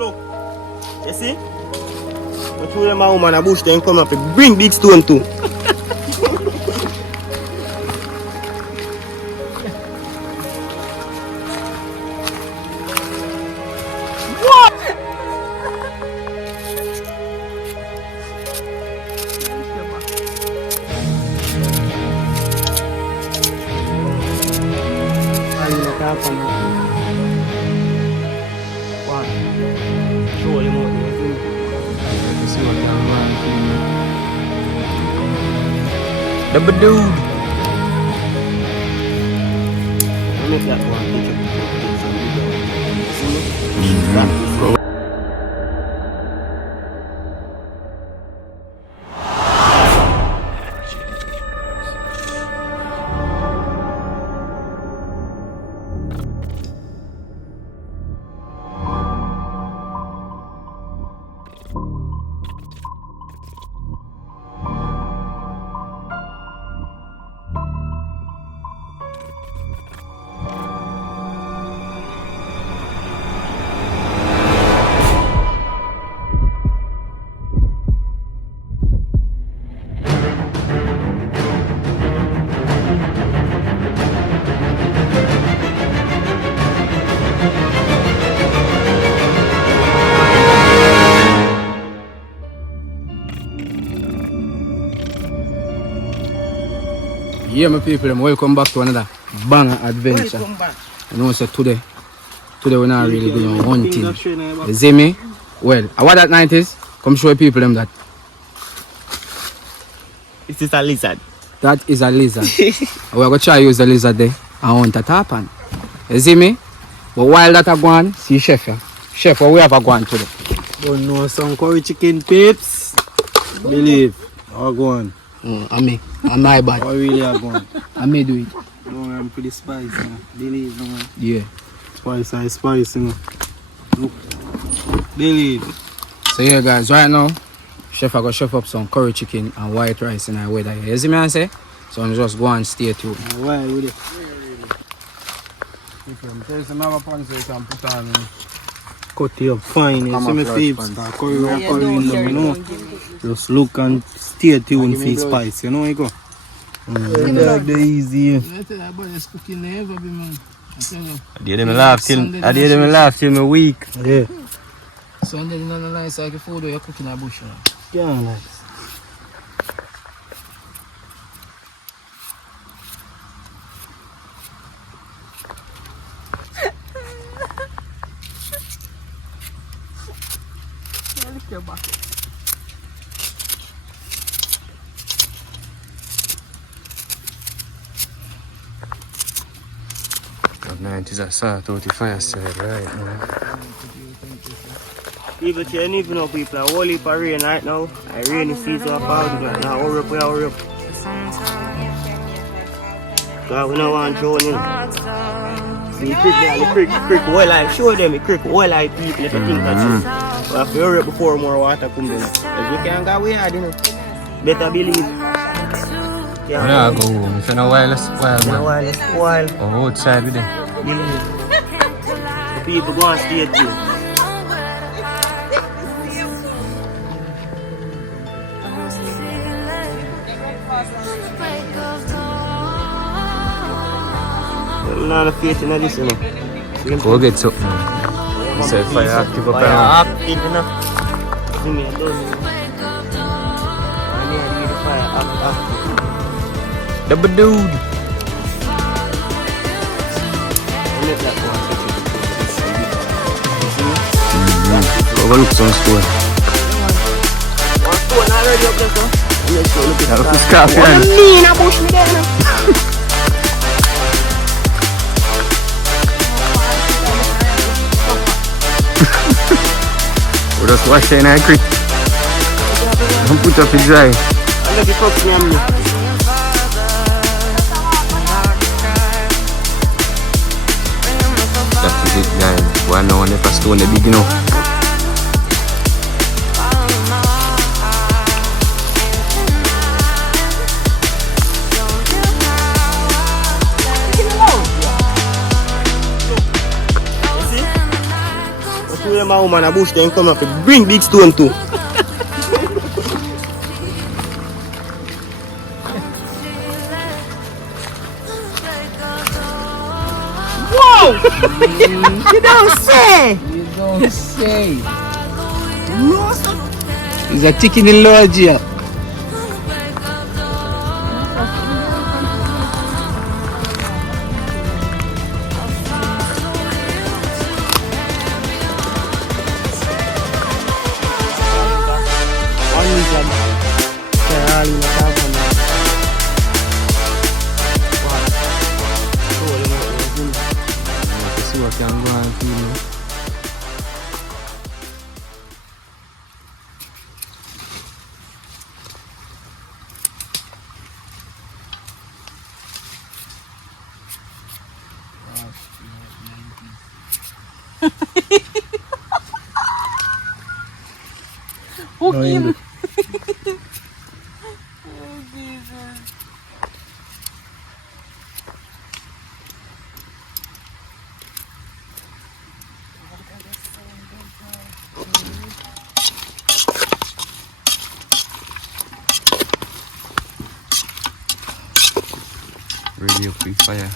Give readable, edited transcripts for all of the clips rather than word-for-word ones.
look. You see? But you them a woman a bush then come up and bring big stone too. Double dude. Make that one picture. Yeah, my people, welcome back to another banger adventure. Welcome back. I know so today we're not really doing hunting. You see me? Well, what that night is, come show people them that. This is a lizard. That is a lizard. We're going to try to use the lizard there and hunt a tarpan. You see me? But while that are going, see chef here. Chef, what we have a going today? Don't know some curry chicken peeps. Believe. How going? I'm my bad. How really are going? I may do it. No, I'm pretty spicy. Man. Believe, man. Yeah. Spicy, man. Look. Believe. So yeah guys, right now, chef I got chef up some curry chicken and white rice in our weather here. You see me I say? So I'm just go and stay tuned. Why with it? If you tell some other pan so you can put on Cut it up fine. You see me peeps. Curry in them, you know. Just look and stay tuned for spice, you know you go. Like the easy. I tell you about this cooking never be man. I tell you. I did them laugh till me weak. Yeah. Sunday you know nice like the food where you're cooking a bush. Yeah, nice. Man, it is a start out the fire side right now. People can't even know people are whole heap of rain right now. I rainy season of powder now. Hurry up. Cause we don't want drone in. See the creek oil like show them the creek oil like people if you think that's true. We have to hurry up before more water comes in. Cause we can't go way hard, you know. Better believe. Yeah, go home. If you know wireless spoil, man. Wireless spoil. Or outside with them. Believe. The people go and stay tuned. I'm not a faith in this, you know. Go get something. Say fire active up Fire and active, you know. See me, I don't know. I need the fire active. double dude. Go look some store. One stone already up there, so. Look Look at scarf, yeah. yeah. Me in a bush, me there, no. We just wash it in a creek. And put up it dry. I love the fuck me and me. That is it, guys. One now and if a stone the big enough. them a woman a bush, then come up and bring big stone too. Whoa! You don't say. You don't say. He's a tick in the lodge here. See what can go on, you know. Hook him. Radio free fire.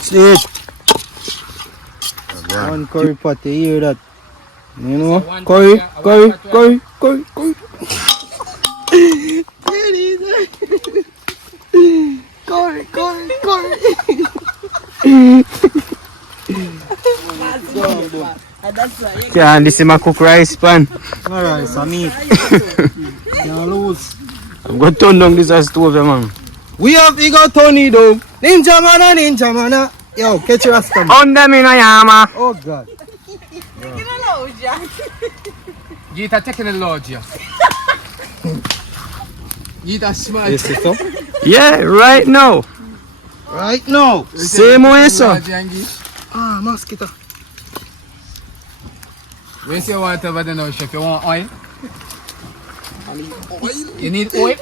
See it. One curry pot, you hear that? You know? Curry. Yeah, and this is my cook rice pan. Alright, so meat. Now lose. I'm going to turn down this stove, man. We have ego Tony though. Ninja mana. Yo, catch your stomach. Under me, Yama. Oh God. Gita taking the lodge here. Gita smart. Yes, so? Yeah, right now. Right now. Same way, sir. Ah, mosquito. Where's your water over there now, chef? You want oil? You need oil?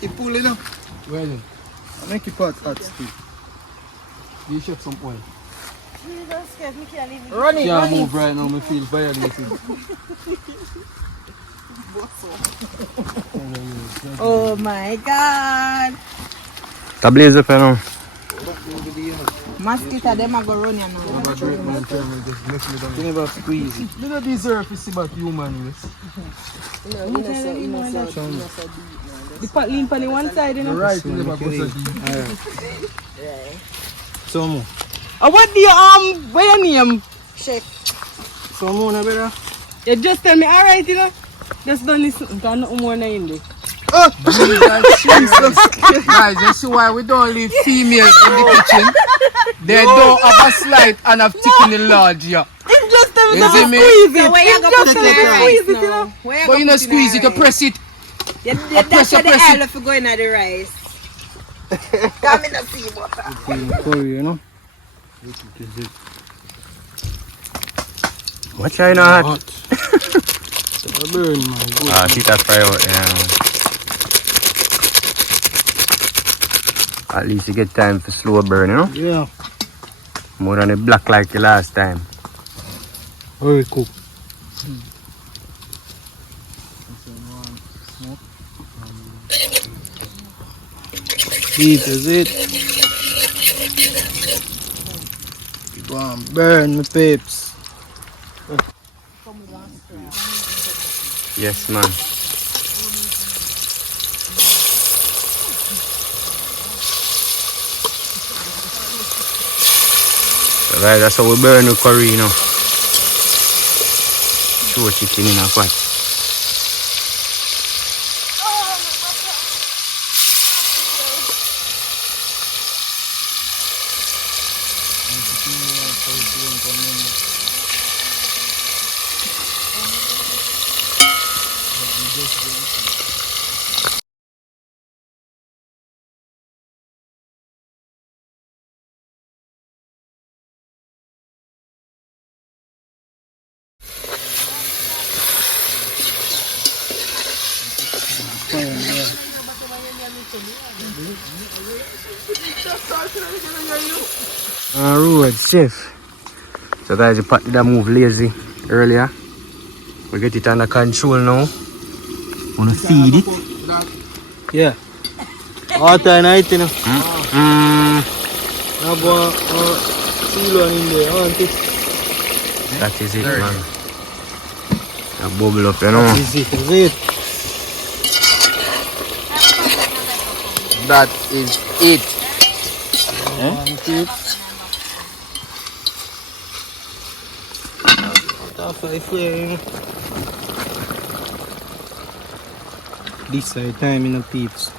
You pull it up. Where is it? Make it pot hot still. Give you chef some oil. Run it. Can't move right now, me feel violated. Oh my God. Tablaze up now. Mosquito, them a go run you now. You never squeeze it. You don't deserve to see about human waste. The pot lean on the one side, you know. Right, you never go so deep. Some more. What do you, what your name? Chef. Some more, na better. You just tell me, alright, you know. Just done this, got nothing more in there. Guys, you see why we don't leave females in the kitchen? They don't have a slide and have tick in the lodge here. It's just tell me You to see me? squeeze it. So where you It's gonna just put tell the me to rice squeeze it, you now? know. Where But you gonna know put squeeze it, you rice? press it. That's why the oil if you go in the rice. Come in the sea water. Curry, you know. What you know hot? Hot. Burn, man. Good. See that fry out. At least you get time for slow burn, you know? Yeah. More than a black like the last time. Very cook. Heat is it. Go on, burn my peeps. Yes, man. Right, that's how we burn the curry, you know. Show chicken in a pot. Road chef. So guys, the pot did a move lazy earlier. We get it under control now. Wanna feed it? Yeah. Water night, you know. Mm. Have one seal one in there, aren't it? That is it, man. A bubble up, you know. Is it? That is it. This side time in the peeps.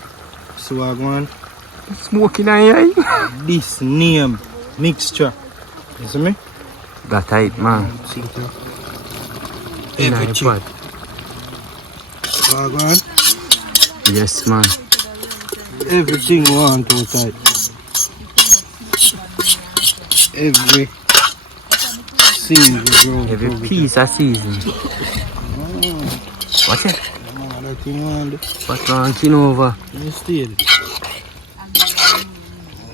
So what I want? Smoking eye. This name mixture. You see me? That tight, man. See it here. In Every the chip. pot. So what I want? Yes, man. Everything we want to tight. Every season, bro. Every piece of season. Watch it. That thing you want to What's ranking over? you still.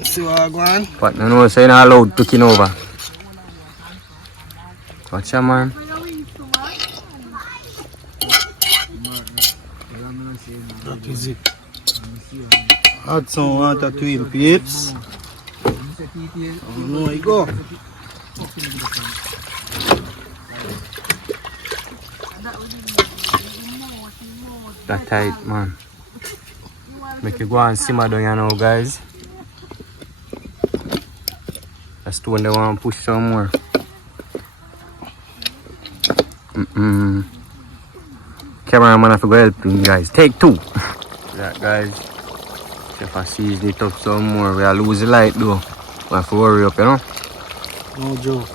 See what I want? But no, no, so you're not allowed to kin over. Watch ya, man. That is it. Add some water to him, peeps. Oh no, you go. That tight, man. Make you go and simmer down, you know, guys. That's the one they want to push some more. Cameraman have to go help him, guys. Take 2. That, guys. If I season it up some more, we'll lose the light, though. We have to worry up, you know. No joke.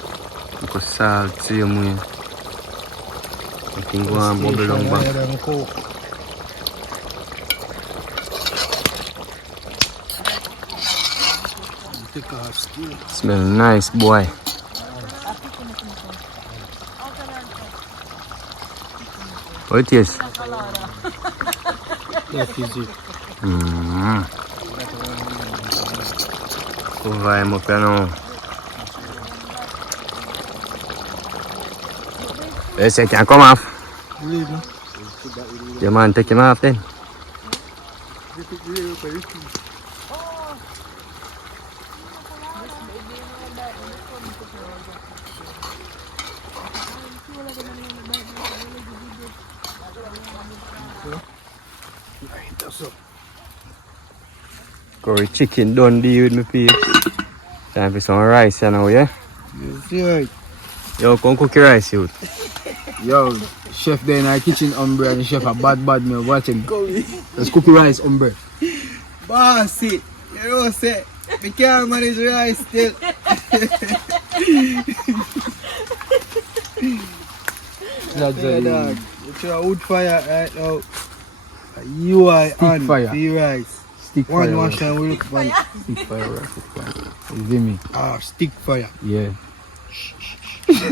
Because salt, same way. You can go and bubble down back. Smell nice, boy. What it is? That is it. Cover him up, you know. They say can't come off. Leave me. Your man take him off then. Curry chicken done deal with me, peeps. Time for some rice, you know, yeah? See right. Yo, come cook your rice, youth. Yo, chef there in our kitchen, umbre, and the chef a bad meal. Watch him. Let's cook the rice, umbre. Boss it. You know say, we can't manage the rice still. That's Yeah, dog. It's a wood fire right now. You are on fire. the rice. Stick One fire. wash and we look for it. Stick fire, right? Stick fire. You see me? Ah, stick fire. Yeah. Just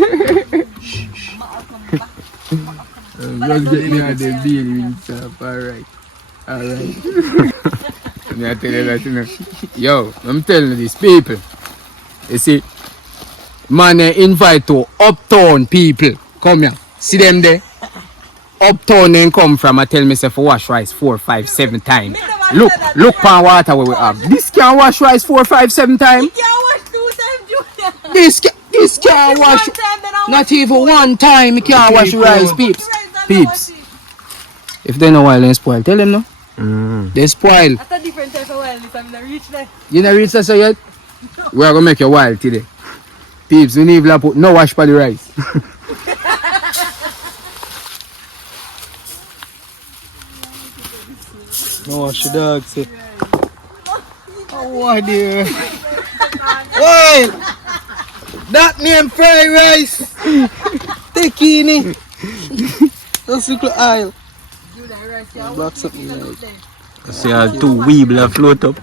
get me out the bill ring stuff, alright. Alright. I tell you that, you know. Yo, I'm telling you these people. You see, man, they invite to uptown people. Come here. See them there? Uptown then come from and tell me say for wash rice 4, 5, 7 times. Look pan water where we have. This can wash rice 4, 5, 7 times. You can't wash 2 times, Junior. This can't wash. One time, then I'll Not wash even 1 time. You can't wash rice, peeps. rice and Peeps. wash it. If they know why they spoil, tell them no. They spoil. That's a different type of wildness. I'm not reach there. You not reach that so yet? We are gonna make you wild today. Peeps, we need to put no wash for the rice. No wash the dog say. Oh dear. Why? That name fried rice. Tekini. Just look like aisle. Black something like. See all 2 weeble float up.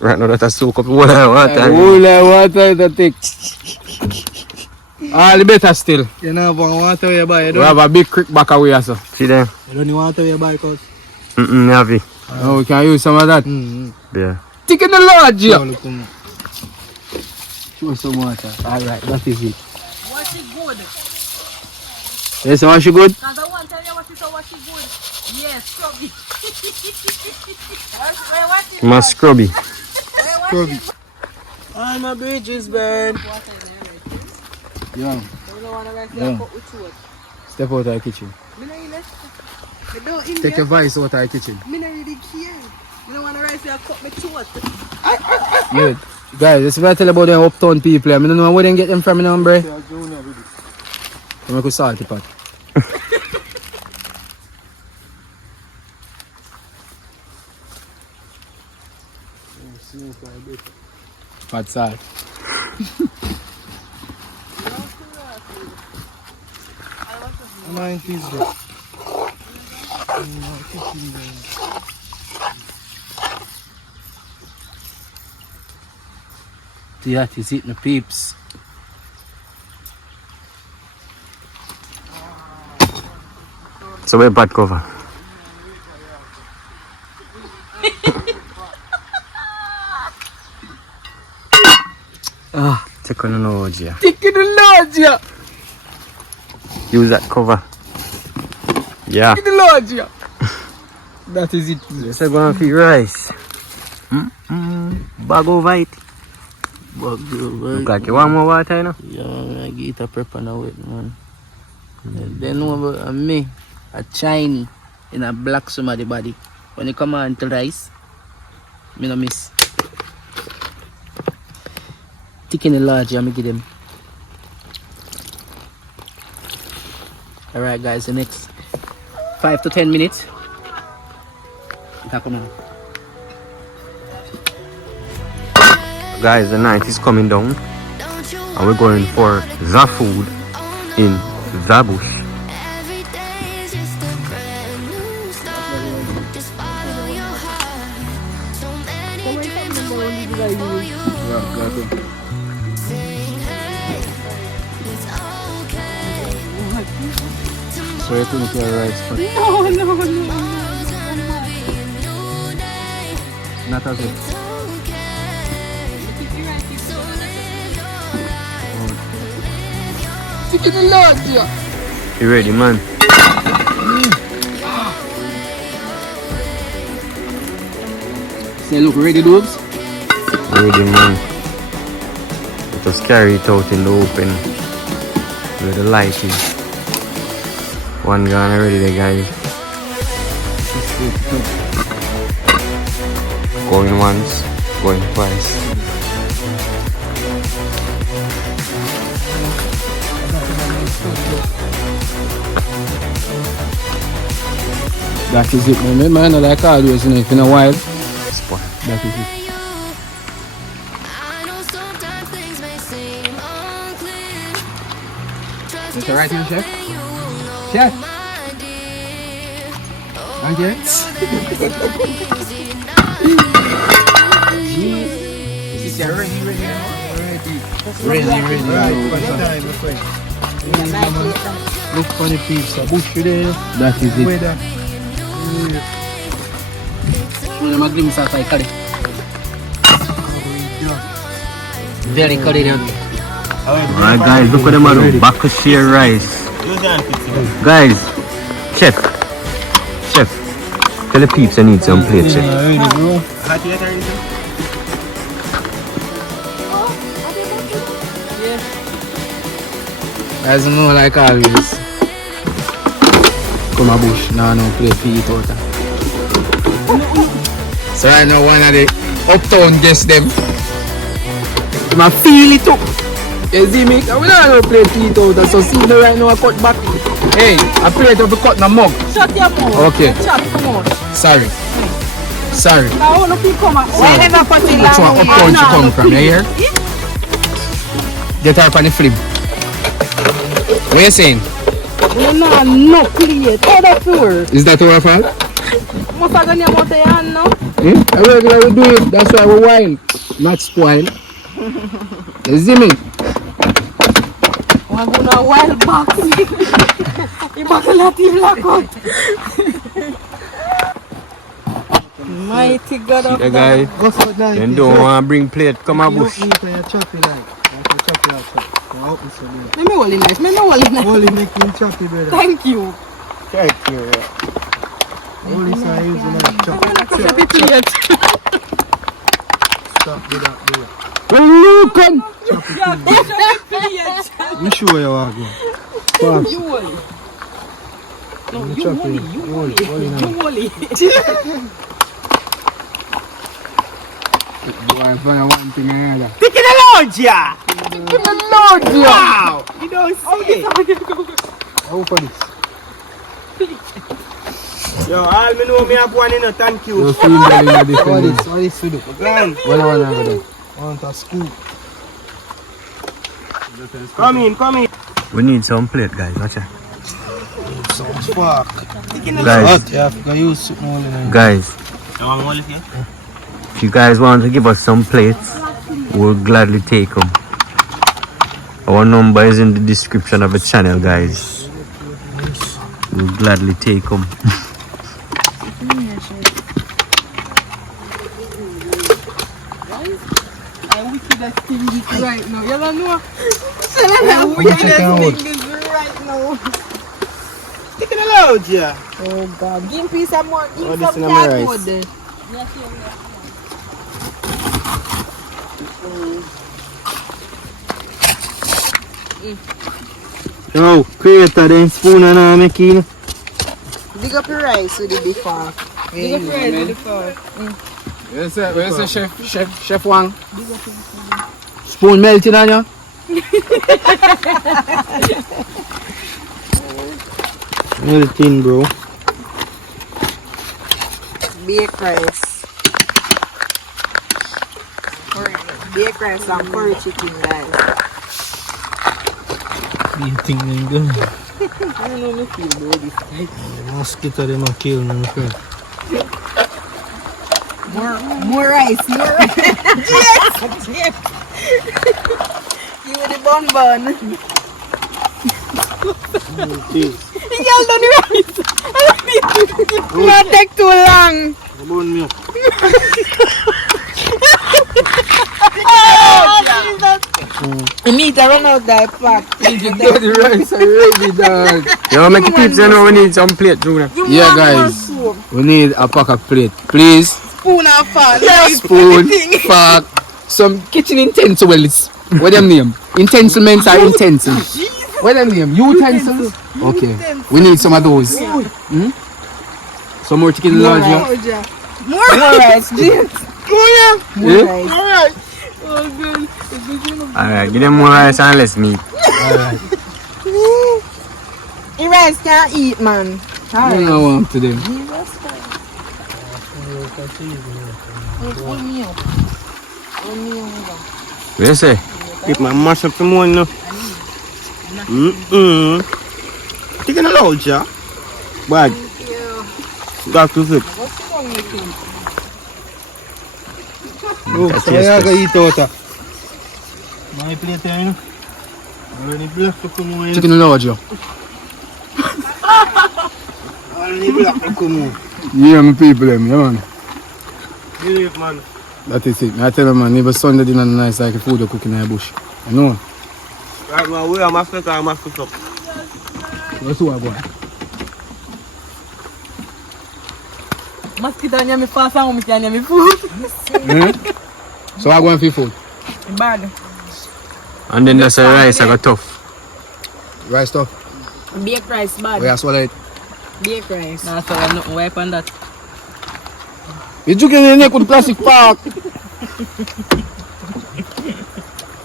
Right now that I soak up all that water. All that water that take. All the better still. You know about water you buy, you We have don't? a big creek back away also. See them? You don't need water you buy, cause. Heavy. Oh, we can use some of that. Yeah. Thicken the large, Yeah, yeah. look come. Show some water. Alright, that is it. Wash it good. Yes, wash it good? Because I want to tell you what is so wash it good. Yes, scrub it. Wash it. My scrubby. Scrub it. All my bridges burn. Yeah. Yeah. Step out of the kitchen. Take your voice out of the kitchen. I don't really care. I don't want to rice I cut my throat. Yeah. Guys, this is what I tell about them uptown people. I don't know where they get them from, bro. I'm going to salty pot. Pot salt. Yeah, is it my peeps? So we're bad cover. Technology. Thicken the large, yeah. Use that cover. Yeah. Thicken the large, yeah. That is it. Yes, I'm gonna feed rice. Bag over it. Look like you want more water, you know? Yeah, man, I get a prep and I wait, man. They know about me, a Chinese in a black somebody body. When you come on to rice, me no miss. Thicken the large, I give them. Alright guys, the next 5 to 10 minutes. Come on. Guys, the night is coming down and we're going for the food in the bush. So you think you're right? No. Not as it. Thicken the large, yeah. You ready, man? Say, look, ready, dubs? Ready, man. Let us carry it out in the open where the light is. One gun already there, guys. Going once, going twice. That is it, man. Man, like always, you know, if in a while, Spoil. that is it. Is that right here, chef? Chef? Thank you. This is your ready. Look for the piece of bush there. That is it. Show them a glimpse of the curry. Very curry. Alright guys, look at them on the back of share rice. Guys, chef, tell the peeps I need some plates, chef. As you know, like always, come a bush, no play feet out. So right now one of the uptown guests them, I feel it up. You see me? We don't play feet out, so see me right now I cut back. Hey, I plate of the cut in a mug. Shut your mouth. Okay. Shut your mouth. Sorry. I want to keep coming. Why never put it Which one long uptown way? she come from, you hear? Get her up on the flip. What are you saying? No plate. How that floor? Is that our fault? Must have done your mouth your hand now. I regularly do it, that's why we wine. Not spoil. You see me? I'm going to a wild box. You back a lot of black out. Mighty God of The guy, What's up now? you don't want to bring plate, come a bush. You eat and you choppy like. You choppy outside. Go out and say that. Me hold it nice. Me hold it nice. Only make you choppy, brother. Thank you. Thank you. Only say using like choppy. Chop it plate. Stop with that, brother. Well, look on. You sure you are going? You hold it. No, you chop hold it. it. You You hold hold it, it. hold it You hold it. Boy, find one thing or another. Pick it alone, yeah. Lord, Wow. You don't see it. How for this? Yo, all me know me have one in a thank you you. feel that in a different What way. is? What is to do? Gone. What I want to do? I want a scoop. Come in, come in. We need some plate, guys. Watch out. Some spark. Guys, Hot, you have to use something all in there. guys, You want one here? if you guys want to give us some plates, we'll gladly take them. Our number is in the description of the channel, guys. We'll gladly take them. I wickedest thing is right now. You don't know? I'm checking out. Thing is right now. Pick it alone, yeah. Oh God. Give me some more. Give Oh, me this some is my cat rice. food. Yo, creator, then spoon and I'm making. Dig up your rice with the before. Dig up your head with the fork. Where's the chef Wang? Spoon melting on you? Little thin, bro. Bake rice. Bake rice and curry chicken, guys. You think they're good? I don't know me feel bro this time. Mosquito, they might kill me, my friend. More rice, more rice. Yes. Give me the bun. The girl done the rice. Not take too long. Bone milk. The meat I run out that pot. You got the rice already, dog. Yo, make it tips, you know we need some plate, too. Yeah, guys. We need a pack of plate. Please. Spoon and fork. Spoon, fork, some kitchen utensils. What them name? Utensils or utensils? What them name? Utensils? Okay. We need some of those. Hmm? Some more chicken larger. More rice. James. More rice. Yeah? Alright, give them more rice and less meat. The rice can't eat, man. I don't want to them. What you say? Pick my mash up some more now. Pick it alone, yeah. Bad. Got to it. Oh, so I gotta eat out. My plate here, you know. Already black to come on. Chicken larger. Already black to come on. Yeah, my people, them, yeah, man. Believe, man. That is it. I tell them, man, never Sunday dinner nice like food you cook in the bush. You know? Right now, we are master car, master up. What's what, boy? Mosquito and me fast and me can me food. So I go and feed food. Bad. And then that's a rice, I got tough. Rice stuff. Baked rice bad. We are swallow it. Baked rice. Nah, so I'm not wipe on that. You joking in the neck with plastic fork.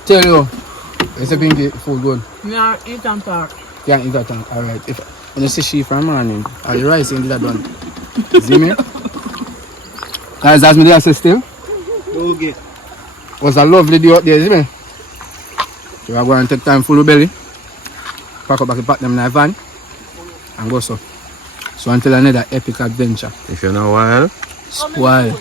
Tell you. It's a pinky food good. Yeah, eat and talk. Yeah, eat that. Alright. If when you see she from morning, are the rice in that done? See me? Guys, that's me there still. Okay. Was a lovely day out there, see me? So we're going to take time full of belly. Pack up back and pack them in the van. And go so. So until another epic adventure. If you know while. Spoil.